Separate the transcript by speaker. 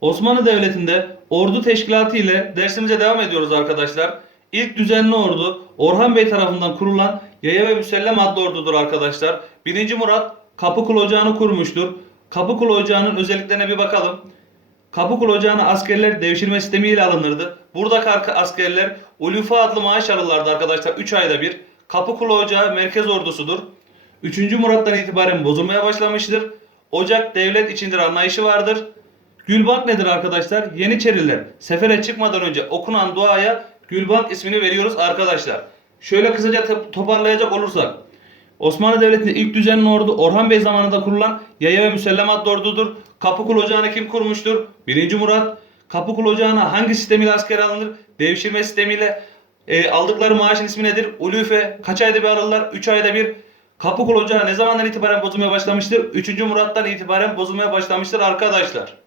Speaker 1: Osmanlı Devleti'nde ordu teşkilatı ile dersimize devam ediyoruz arkadaşlar. İlk düzenli ordu Orhan Bey tarafından kurulan Yaya ve Müsellem adlı ordudur arkadaşlar. 1. Murat Kapıkulu Ocağı'nı kurmuştur. Kapıkulu Ocağı'nın özelliklerine bir bakalım. Kapıkulu Ocağı'na askerler devşirme sistemiyle alınırdı. Buradaki arka- askerler Ulufa adlı maaş alırlardı arkadaşlar 3 ayda bir. Kapıkulu Ocağı merkez ordusudur. 3. Murat'tan itibaren bozulmaya başlamıştır. Ocak devlet içindir anlayışı vardır. Gülbak nedir arkadaşlar? Yeniçeriler sefere çıkmadan önce okunan duaya Gülbak ismini veriyoruz arkadaşlar. Şöyle kısaca to- toparlayacak olursak. Osmanlı Devleti'nde ilk düzenli ordu Orhan Bey zamanında kurulan Yaya ve Müsellem adlı ordudur. Kapıkulu Ocağı'nı kim kurmuştur? 1. Murat. Kapıkulu Ocağı'na hangi sistemiyle asker alınır? Devşirme sistemiyle. E, aldıkları maaşın ismi nedir? Ulufe. Kaç ayda bir alırlar? 3 ayda bir. Kapıkulu Ocağı ne zamandan itibaren bozulmaya başlamıştır? 3. Murat'tan itibaren bozulmaya başlamıştır arkadaşlar.